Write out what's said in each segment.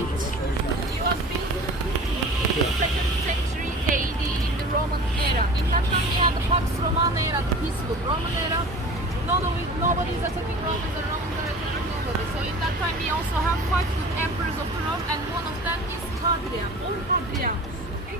gate. It was built 2nd century AD in the Roman era. In that time we had the Pax Romana era, the peaceful Roman era. Nobody is attacking Romans or Romans are attacking nobody. So in that time we also have 5 good emperors of the Rome, and one of them is Hadrian or Hadrianus. Okay?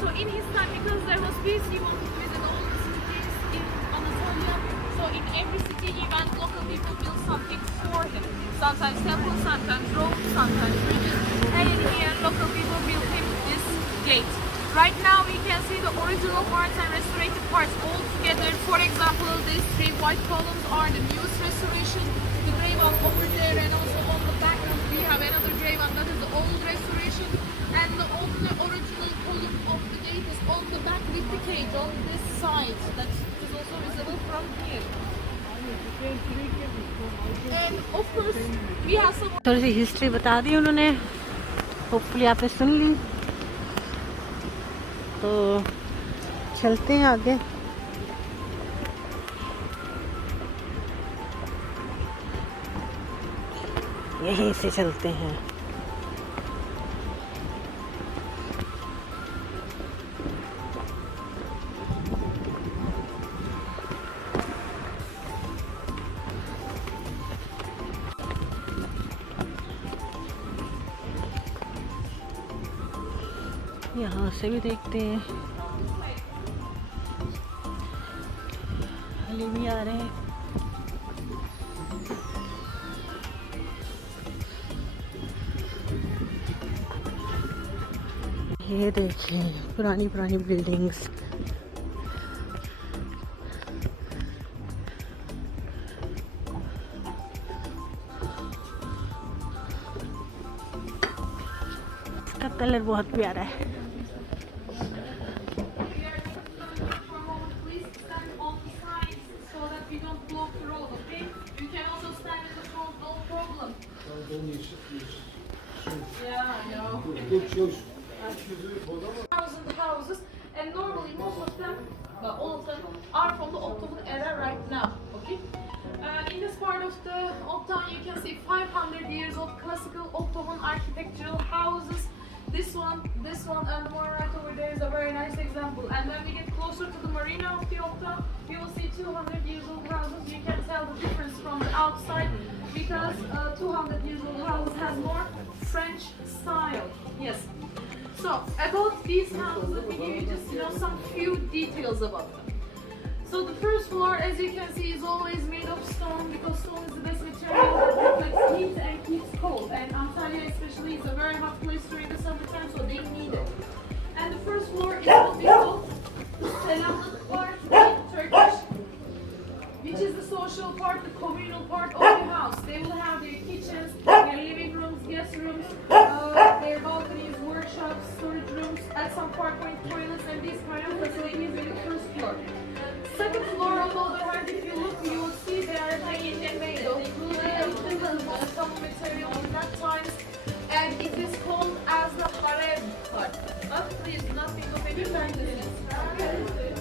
So in his time, because there was peace, he wanted to visit all the cities in Antalya. So in every city he went, local people built something for him. Sometimes temples, sometimes roads, sometimes bridges. And here local people built him this gate. Right now we can see the original parts and restored parts all together. For example, these 3 white columns are the newest restoration. The grey one over there, and also on the back we have another grey one, that is the old restoration. And the only original column of the gate is on the back with the cage on this side. That is also visible from here. And of course we have some थोड़ी सी history बता दी उन्होंने, hopefully आपने सुन ली। तो चलते हैं आगे। यहीं से चलते हैं। यहाँ से भी देखते हैं, हले भी आ रहे हैं। ये देखिए पुरानी पुरानी बिल्डिंग्स। इसका कलर बहुत प्यारा है। Houses, and normally most of them, well, all of them are from the Ottoman era right now. Okay, in this part of the old town you can see 500 years old classical Ottoman architectural houses. This one, and the one right over there is a very nice example. And when we get closer to the marina of the old town, you will see 200 years old houses. You can tell the difference from the outside because 200 years old house has more French style. Yes. So about these houses, let me give you just some few details about them. So the first floor, as you can see, is always made of stone because stone is the best material that reflects heat and keeps cold. And Antalya especially is a very hot place during the summertime, so they need it. And the first floor is what we call the selamlık part in Turkish, which is the social part, the communal part of the house. They will have their kitchens, their living rooms, guest rooms, their balconies, workshops, storage rooms, at some point toilets, and these kind of facilities in the first floor. Second floor, on the other hand, if you look, you will see they are hanging and made of some material in that times, and it is called as the harem part. Please do not think of any fantasies.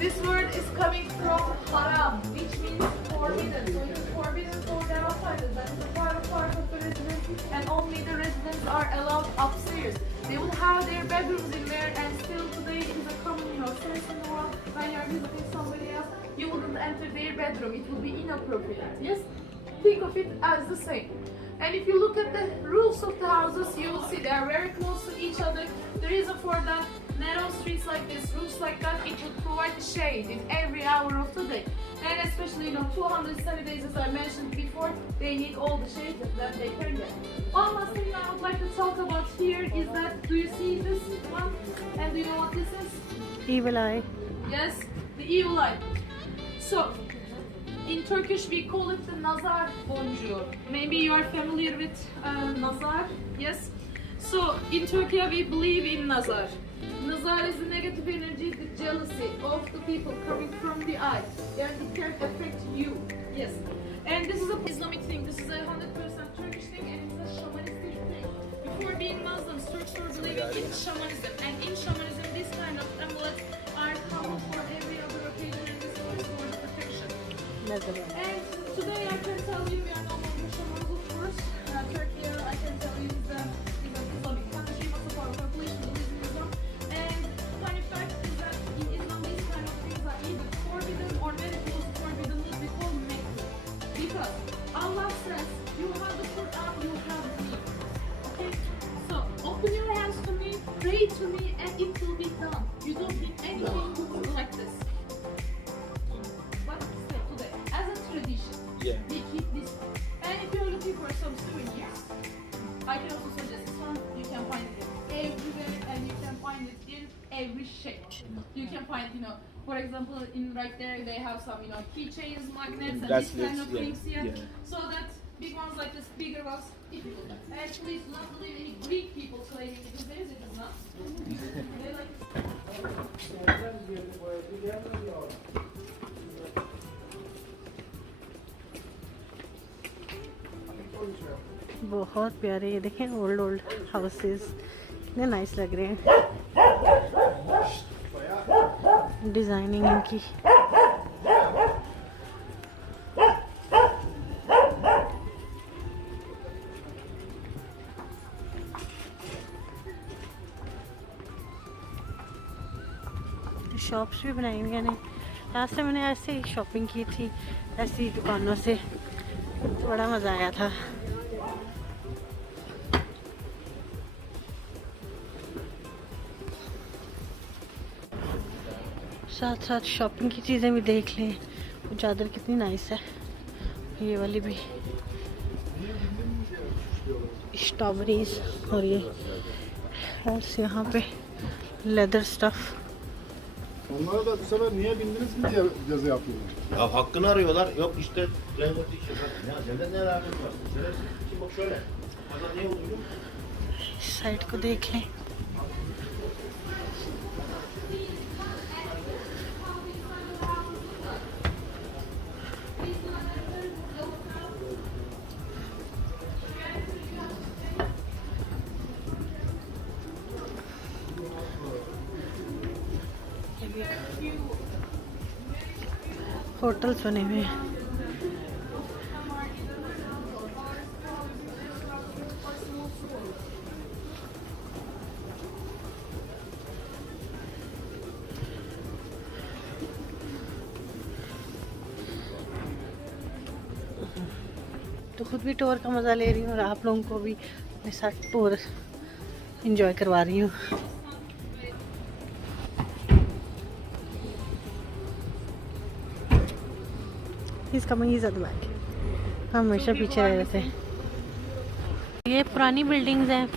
This word is coming from haram, which means forbidden. So it is forbidden for the outsiders. That is a private part of the residence, and only the residents are allowed upstairs. They will have their bedrooms in there, and still today it is a common sense in the world. When you are visiting somebody else, you wouldn't enter their bedroom. It will be inappropriate. Yes? Think of it as the same. And if you look at the roofs of the houses, you will see they are very close to each other. The reason for that, narrow streets like this, roofs like that, it will provide shade in every hour of the day. And especially, 270 days, as I mentioned before, they need all the shade that they can get. One last thing I would like to talk about here is that, do you see this one? And do you know what this is? Evil eye. Yes, the evil eye. So, in Turkish we call it the nazar boncuğu. Maybe you are familiar with nazar, yes? So, in Turkey we believe in nazar. Nazar is the negative energy, the jealousy of the people coming from the eye. And it can affect you, yes. And this is an Islamic thing, this is a 100% Turkish thing, and it's a shamanistic thing. Before being Muslims, Turks were believing in shamanism, and in shamanism these kind of amulets are common for every other occasion, and this is for the protection. And today I can tell you we are no longer shamans, of course. Turkey, I can tell you, is a I can also suggest this one. You can find it everywhere, and you can find it in every shape. You can find, for example, in right there they have some, keychains, magnets, and this kind of things here. So that big ones like this, bigger ones. Actually, it's not really any Greek people claiming it is theirs. It is not. They like. बहुत प्यारे, ये देखें old houses कितने nice लग रहे हैं, designing इनकी। Shops भी बनाई हुई हैं। लास्ट टाइम मैंने ऐसे ही शॉपिंग की थी, ऐसी दुकानों से, तो बड़ा मज़ा आया था। साथ साथ शॉपिंग की चीज़ें भी देख लें। वो चादर कितनी नाइस है, ये वाली भी, स्ट्रॉबेरीज, और ये यहाँ पे leather stuff. Onlara da bu sefer niye bindiniz mi diye ceza yapıyorlar. Ya hakkını arıyorlar. Yok işte devlet işi. Ya devlet ne alakası var? Şimdi bak şöyle. Adam niye oluyor? इस side को देख लें। Hotels बने हुए हैं। तो खुद भी टूर का मज़ा ले रही हूँ और आप लोगों को भी अपने साथ टूर एंजॉय करवा रही हूँ। इसका महीज़ अदबाक हमेशा पीछे रह जाते हैं। ये पुरानी बिल्डिंग्स हैं,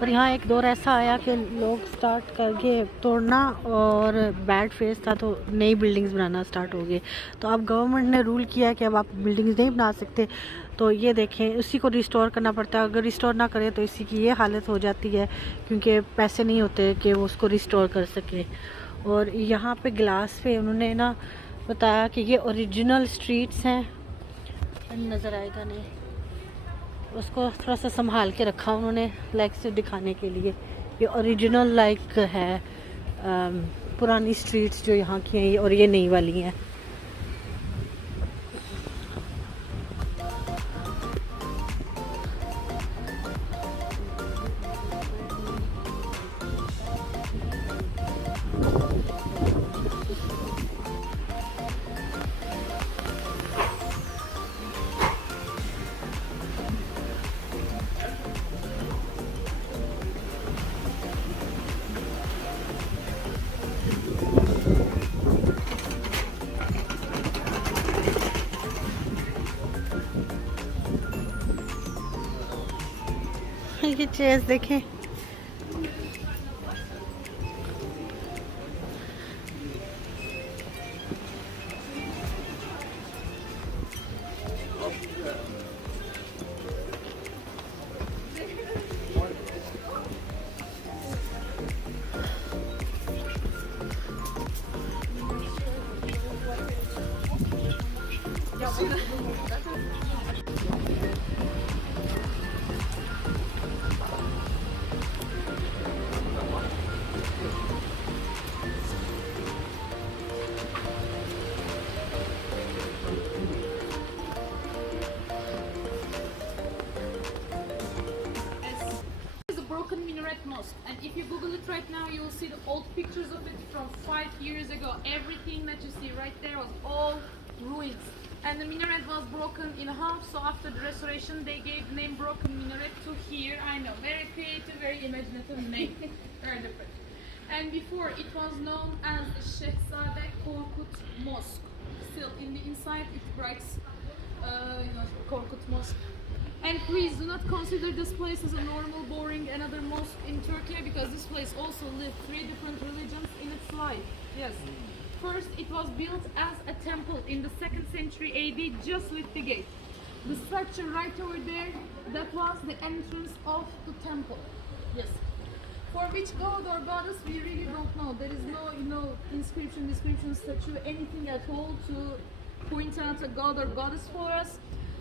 पर यहाँ एक दौर ऐसा आया कि लोग स्टार्ट करके तोड़ना और बैड फेस था, तो नई बिल्डिंग्स बनाना स्टार्ट हो गए। तो अब गवर्नमेंट ने रूल किया कि अब आप बिल्डिंग्स नहीं बना सकते। तो ये देखें, उसी को रिस्टोर करना पड़ता है। अगर रिस्टोर ना करें तो इसी की ये हालत हो जाती है, क्योंकि पैसे नहीं होते कि वो उसको रिस्टोर कर सके। और यहाँ पे ग्लास पे उन्होंने ना बताया कि ये ओरिजिनल स्ट्रीट्स हैं, नज़र आएगा नहीं, उसको थोड़ा सा संभाल के रखा उन्होंने लाइक से दिखाने के लिए। ये ओरिजिनल लाइक है, पुरानी स्ट्रीट्स जो यहाँ की हैं, और ये नई वाली हैं। ये चेयर्स देखें, Mosque, and if you Google it right now, you will see the old pictures of it from 5 years ago. Everything that you see right there was all ruins, and the minaret was broken in half. So after the restoration, they gave the name Broken Minaret to here. I know, very creative, very imaginative name, very different. And before it was known as the Shehzade Korkut Mosque. Still in the inside it writes, Korkut Mosque. And please do not consider this place as a normal, boring, another mosque in Turkey, because this place also lived 3 different religions in its life. Yes. First, it was built as a temple in the 2nd century AD, just with the gate. The structure right over there, that was the entrance of the temple. Yes. For which god or goddess, we really don't know. There is no, inscription, statue, anything at all to point out a god or goddess for us.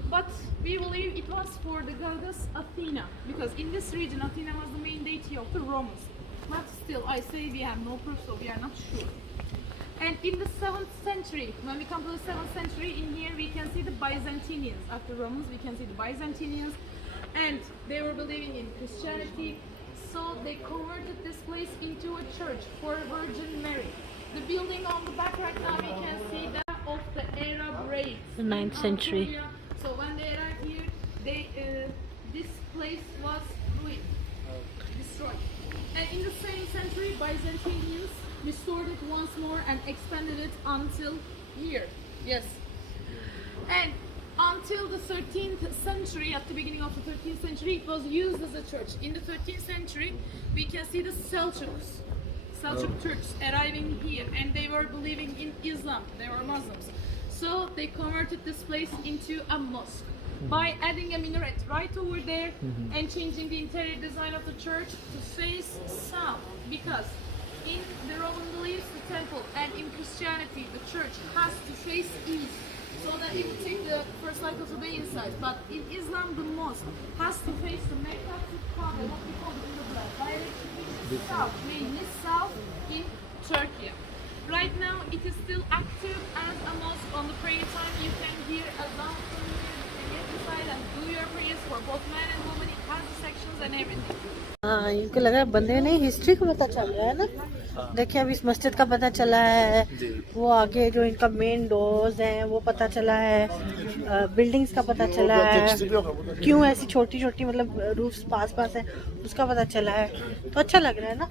But we believe it was for the goddess Athena, because in this region, Athena was the main deity of the Romans. But still, I say we have no proof, so we are not sure. And in the 7th century, when we come to the 7th century, in here we can see the Byzantinians. After Romans, we can see the Byzantinians. And they were believing in Christianity, so they converted this place into a church for Virgin Mary. The building on the back right now, we can see that of the Arab raids. The 9th century. Antalya. So when they arrived here, this place was ruined, destroyed. And in the same century, Byzantinians restored it once more and expanded it until here. Yes. And until the 13th century, at the beginning of the 13th century, it was used as a church. In the 13th century, we can see the Selçuk Turks arriving here, and they were believing in Islam. They were Muslims. So they converted this place into a mosque by adding a minaret right over there and changing the interior design of the church to face south, because in the Roman beliefs, the temple, and in Christianity, the church has to face east, so that it would take the first light of the day inside. But in Islam, the mosque has to face the Mecca to Kaaba, what we call the Qibla, directly south, mainly south in Turkey. Right now, it is still active as a mosque. On the prayer time, you can hear azan from here, you can get inside and do your prayers for both men and women. It has the sections and everything. हाँ, इनको लगा है बंदे नहीं, history को पता चल रहा है ना। देखिए अभी इस मस्जिद का पता चला है, वो आगे जो इनका मेन डोर्स हैं वो पता चला है, बिल्डिंग्स का पता चला है, क्यों ऐसी छोटी छोटी मतलब रूफ्स पास पास है उसका पता चला है, तो अच्छा लग रहा है ना।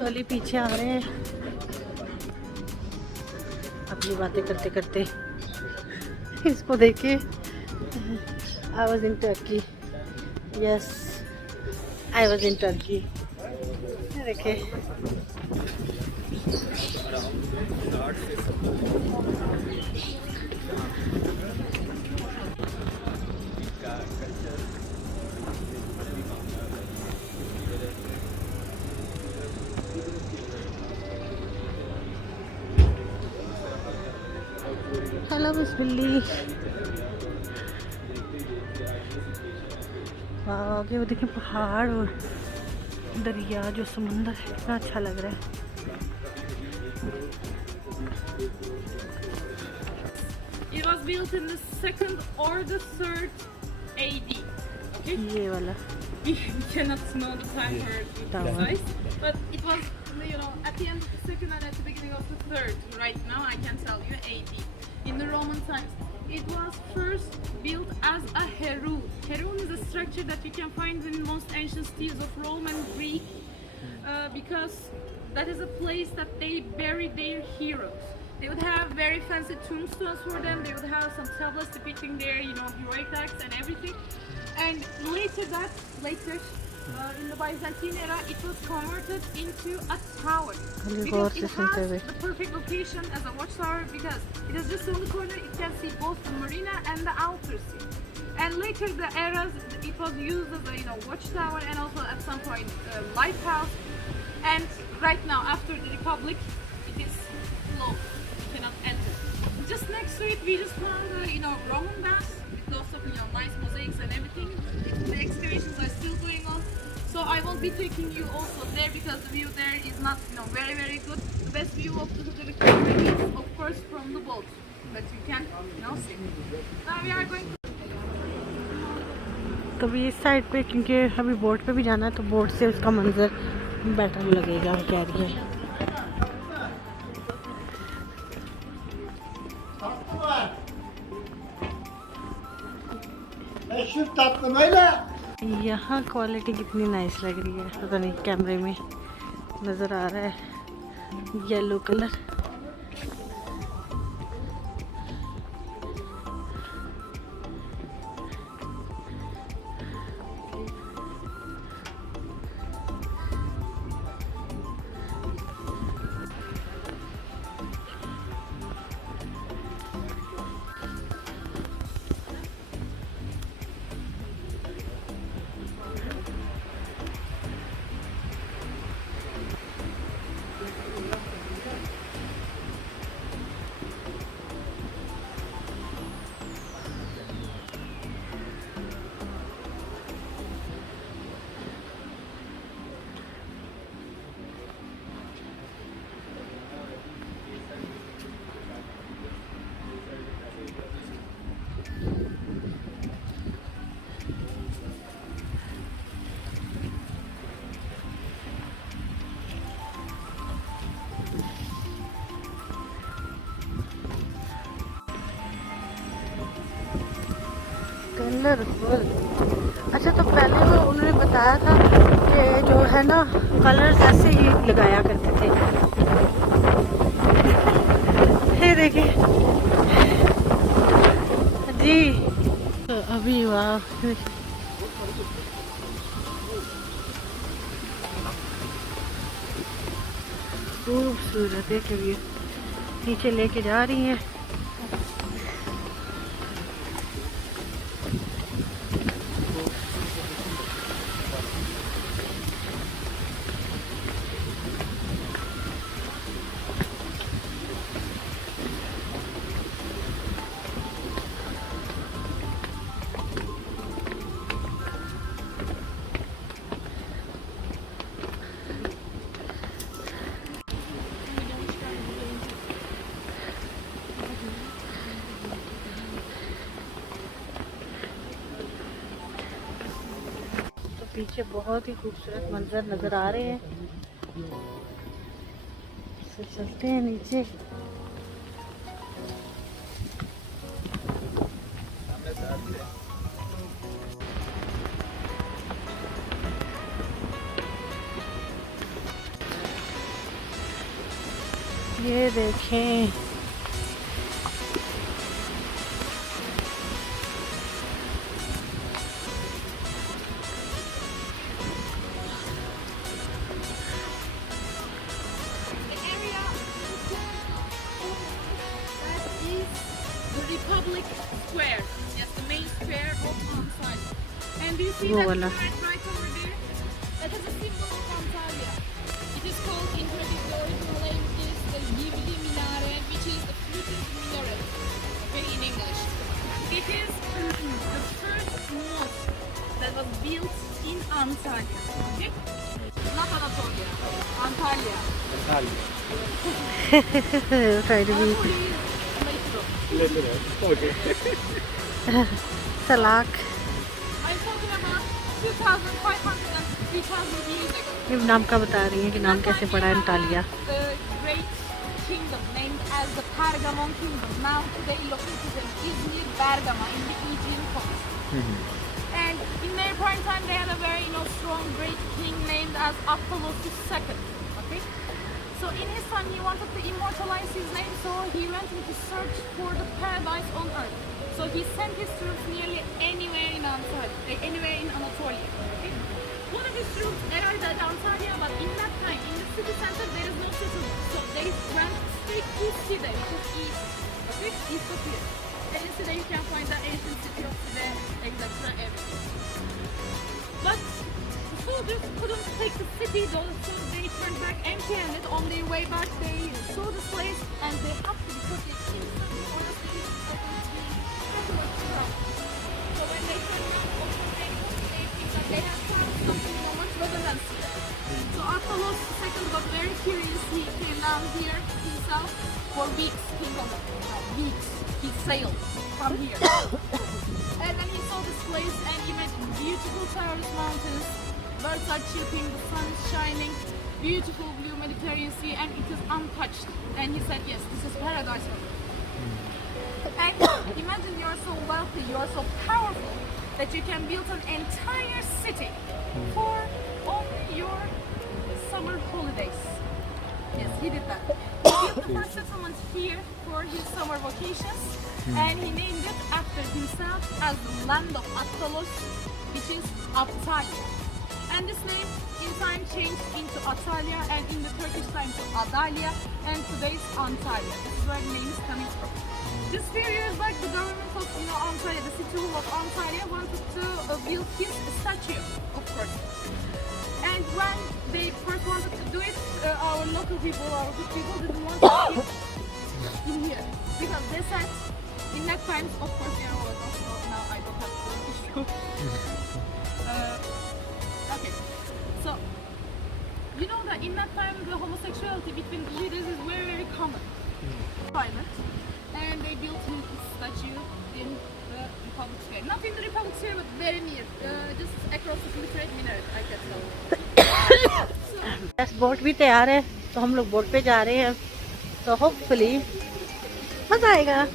वाली पीछे आ रहे हैं अपनी बातें करते करते। इसको देखे I was in Turkey. Yes, I was in Turkey. देखे हेलो मिस बिल्ली। आगे वो देखें पहाड़ और दरिया जो समुंदर है, कितना अच्छा लग रहा है। It was built in the 2nd or the 3rd AD. Okay? ये वाला We cannot know the time or the precise, but it was, at the end of the 2nd and at the beginning of the 3rd. Right now, I can tell you AD. In the Roman times, it was first built as a heroon. Heroon is a structure that you can find in most ancient cities of Rome and Greek, because that is a place that they buried their heroes. They would have very fancy tombstones for them. They would have some tablets depicting their, heroic acts and everything. And later, in the Byzantine era, it was converted into a tower, because it has the perfect location as a watchtower, because it is just on the corner. It can see both the marina and the outer sea. And later the eras, it was used as a watchtower, and also at some point lighthouse. And right now, after the Republic, it is closed. You cannot enter. Just next to it, we just found Roman baths with lots of nice mosaics and everything. The excavations are still going on. So I will be taking you also there because the view there is not, very good. The best view of the Victoria is of course from the boat that you can, see. Now we are going to. तो अभी इस side पे, क्योंकि अभी boat पे भी जाना है तो बोट से उसका मंजर बेटर लगेगा, कह रही है। यहाँ क्वालिटी कितनी नाइस लग रही है, पता नहीं कैमरे में नज़र आ रहा है, येलो कलर। कलरफुल। अच्छा, तो पहले तो उन्होंने बताया था कि जो है ना कलर्स ऐसे ही लगाया करते थे। ये देखिए जी, तो अभी वाह खूबसूरत है। कभी नीचे लेके जा रही हैं। पीछे बहुत ही खूबसूरत मंजर नज़र आ रहे हैं। तो चलते हैं नीचे। ये देखें, Republic Square. Yes, the main square of Antalya. And do you see वो that वाला। right over there? That is a symbol of Antalya. It is called in Turkish, the original name is the Yivli Minare, which is the floating minaret. Okay, in English. It is the first mosque that was built in Antalya. Okay? Not Anatolia. Antalya. Try to be Salak. I'm talking about 2,500 and 3,000 years ago. ये नाम का बता रही हैं कि नाम कैसे पड़ा है Antalya. The great kingdom named as the Pergamon kingdom, now today located in Izmir, Bergama in the Aegean coast. And in their prime time they had a very strong great king named as Apollos II. Okay? So in his time he wanted to immortalize his name, so he went into search for the paradise on earth. So he sent his troops nearly anywhere in Antalya, anywhere in Anatolia. Okay? One of his troops arrived at Antalya, but in that time, in the city center, there is no settlement. So they went straight to Side, which is east. Okay? East of here. And in Side you can find the ancient city of Side, etc. everything. But the soldiers couldn't take the city though, so they turned back empty-handed. On their way back, they saw this place and they had to, because they killed something or the city was so when they turned back, also they think that they had found something much residency. So Attalos II got very curious. He came down here himself for weeks. Weeks. He sailed from here. And then he saw this place and imagined beautiful terrace mountains, birds are chirping, the sun is shining, beautiful blue Mediterranean Sea, and it is untouched. And he said, yes, this is paradise for me. And imagine you're so wealthy, you're so powerful that you can build an entire city for only your summer holidays. Yes, he did that. He built the first settlement here for his summer vacations, and he named it after himself as the land of Attalos, which is Antalya. And this name in time changed into Antalya, and in the Turkish time to Adalia, and today's Antalya. This is where the name is coming from. This few years back, the government of Antalya, the city of Antalya, wanted to build his statue, of course. And when they first wanted to do it, our local people, our good people, didn't want to keep in here because they said in that times, of course, there was also now I don't have the issue. Okay, so you know that in that time the homosexuality between the leaders is very, very common. Private. And they built his statue in the Republic Square. Not in the Republic Square, but very near. Just across the Trade Minaret, I guess so. बस boat भी तैयार है तो हम लोग boat पे जा रहे हैं तो होपफुली मज़ा आएगा।